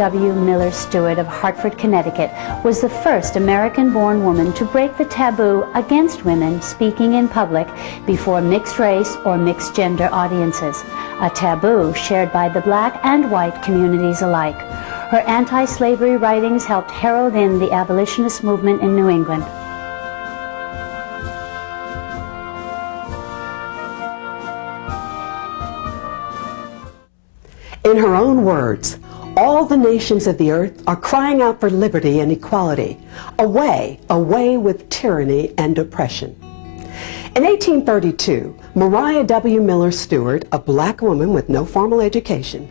W. Miller Stewart of Hartford, Connecticut, was the first American-born woman to break the taboo against women speaking in public before mixed-race or mixed-gender audiences, a taboo shared by the black and white communities alike. Her anti-slavery writings helped herald in the abolitionist movement in New England. In her own words, all the nations of the earth are crying out for liberty and equality, away with tyranny and oppression. In 1832, Maria W. Miller Stewart, a black woman with no formal education,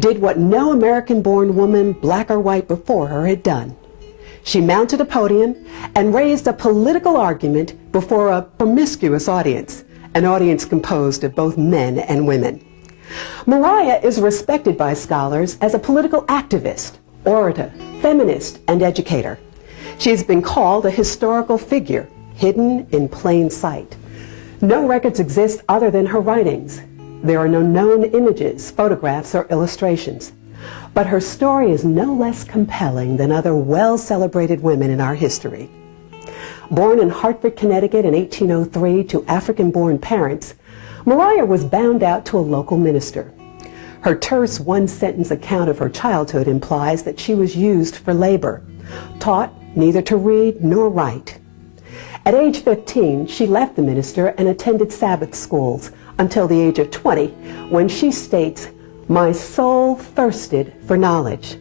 did what no American-born woman, black or white, before her had done. She mounted a podium and raised a political argument before a promiscuous audience, an audience composed of both men and women. Maria is respected by scholars as a political activist, orator, feminist, and educator. She has been called a historical figure, hidden in plain sight. No records exist other than her writings. There are no known images, photographs, or illustrations. But her story is no less compelling than other well-celebrated women in our history. Born in Hartford, Connecticut in 1803 to African-born parents, Maria was bound out to a local minister. Her terse one-sentence account of her childhood implies that she was used for labor, taught neither to read nor write. At age 15, she left the minister and attended Sabbath schools until the age of 20, when she states, "My soul thirsted for knowledge."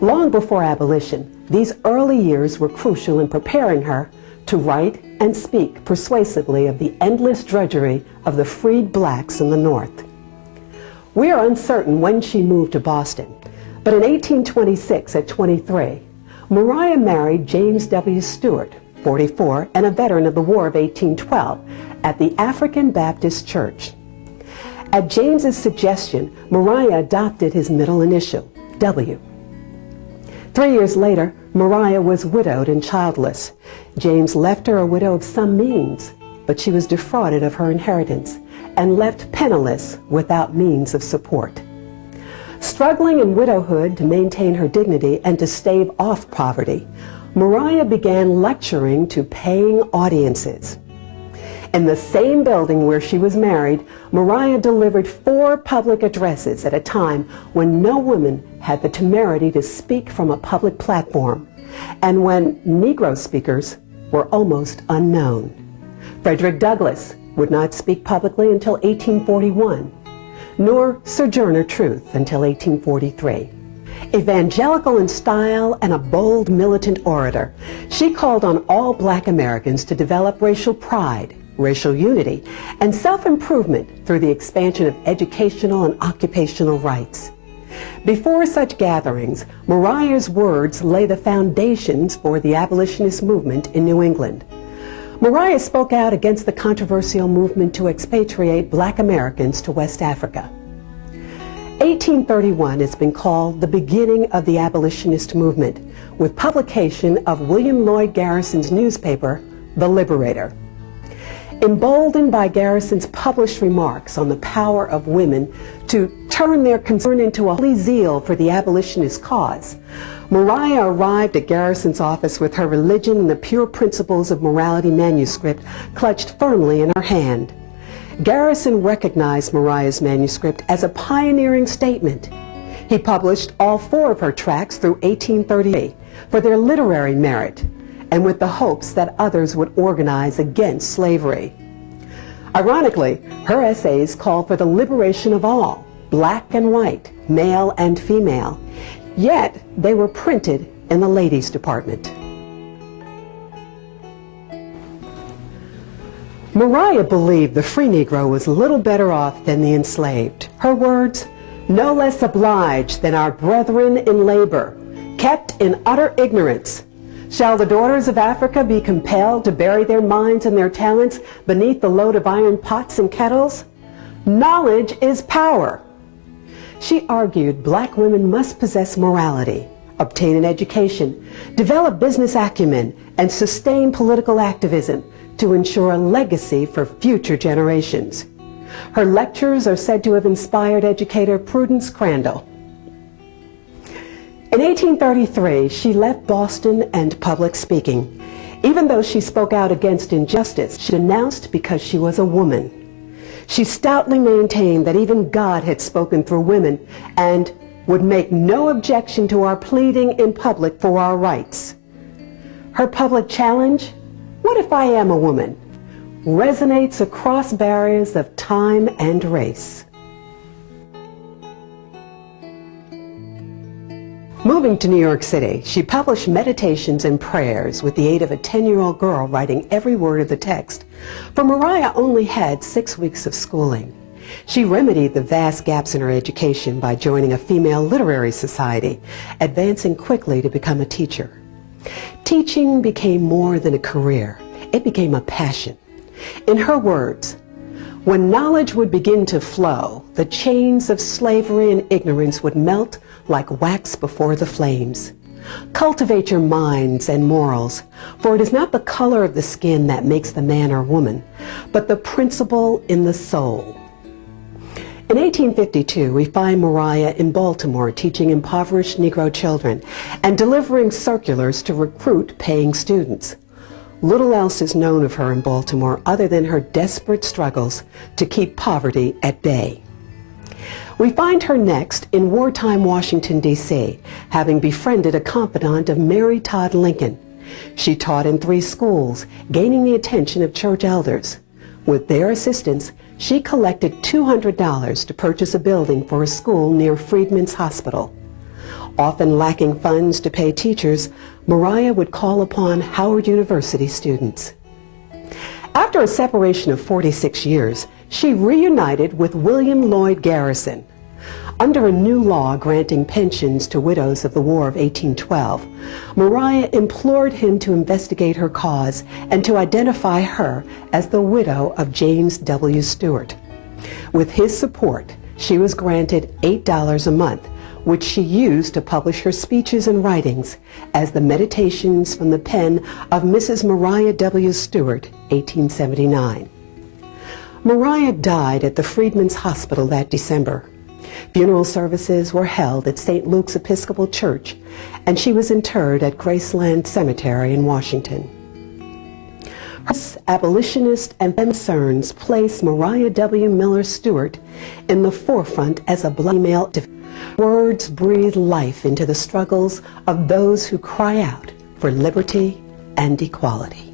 Long before abolition, these early years were crucial in preparing her to write and speak persuasively of the endless drudgery of the freed blacks in the North. We are uncertain when she moved to Boston, but in 1826, at 23, Maria married James W. Stewart, 44, and a veteran of the War of 1812, at the African Baptist Church. At James's suggestion, Maria adopted his middle initial, W. 3 years later, Maria was widowed and childless. James left her a widow of some means, but she was defrauded of her inheritance and left penniless without means of support. Struggling in widowhood to maintain her dignity and to stave off poverty, Maria began lecturing to paying audiences. In the same building where she was married, Maria delivered 4 public addresses at a time when no woman had the temerity to speak from a public platform, and when Negro speakers were almost unknown. Frederick Douglass would not speak publicly until 1841, nor Sojourner Truth until 1843. Evangelical in style and a bold militant orator, she called on all black Americans to develop racial pride, racial unity, and self-improvement through the expansion of educational and occupational rights. Before such gatherings, Maria's words lay the foundations for the abolitionist movement in New England. Maria spoke out against the controversial movement to expatriate black Americans to West Africa. 1831 has been called the beginning of the abolitionist movement, with publication of William Lloyd Garrison's newspaper, The Liberator. Emboldened by Garrison's published remarks on the power of women to turn their concern into a holy zeal for the abolitionist cause, Maria arrived at Garrison's office with her Religion and the Pure Principles of Morality manuscript clutched firmly in her hand. Garrison recognized Maria's manuscript as a pioneering statement. He published all 4 of her tracts through 1838 for their literary merit, and with the hopes that others would organize against slavery. Ironically, her essays call for the liberation of all, black and white, male and female, yet they were printed in the ladies' department. Maria believed the free Negro was little better off than the enslaved. Her words, "No less obliged than our brethren in labor, kept in utter ignorance. Shall the daughters of Africa be compelled to bury their minds and their talents beneath the load of iron pots and kettles? Knowledge is power." She argued black women must possess morality, obtain an education, develop business acumen, and sustain political activism to ensure a legacy for future generations. Her lectures are said to have inspired educator Prudence Crandall. In 1833, she left Boston and public speaking. Even though she spoke out against injustice, she denounced because she was a woman. She stoutly maintained that even God had spoken through women and would make no objection to our pleading in public for our rights. Her public challenge, "What if I am a woman?" resonates across barriers of time and race. Moving to New York City, she published meditations and prayers with the aid of a 10-year-old girl writing every word of the text, for Maria only had 6 weeks of schooling. She remedied the vast gaps in her education by joining a female literary society, advancing quickly to become a teacher. Teaching became more than a career. It became a passion. In her words, "When knowledge would begin to flow, the chains of slavery and ignorance would melt like wax before the flames. Cultivate your minds and morals, for it is not the color of the skin that makes the man or woman, but the principle in the soul." In 1852, we find Maria in Baltimore teaching impoverished Negro children and delivering circulars to recruit paying students. Little else is known of her in Baltimore other than her desperate struggles to keep poverty at bay. We find her next in wartime Washington, D.C., having befriended a confidant of Mary Todd Lincoln. She taught in 3 schools, gaining the attention of church elders. With their assistance, she collected $200 to purchase a building for a school near Freedman's Hospital. Often lacking funds to pay teachers, Maria would call upon Howard University students. After a separation of 46 years, she reunited with William Lloyd Garrison. Under a new law granting pensions to widows of the War of 1812, Maria implored him to investigate her cause and to identify her as the widow of James W. Stewart. With his support, she was granted $8 a month, which she used to publish her speeches and writings as the Meditations from the pen of Mrs. Maria W. Stewart, 1879. Maria died at the Freedman's Hospital that December. Funeral services were held at St. Luke's Episcopal Church, and she was interred at Graceland Cemetery in Washington. Her abolitionist and concerns place Maria W. Miller Stewart in the forefront as a black female. Words breathe life into the struggles of those who cry out for liberty and equality.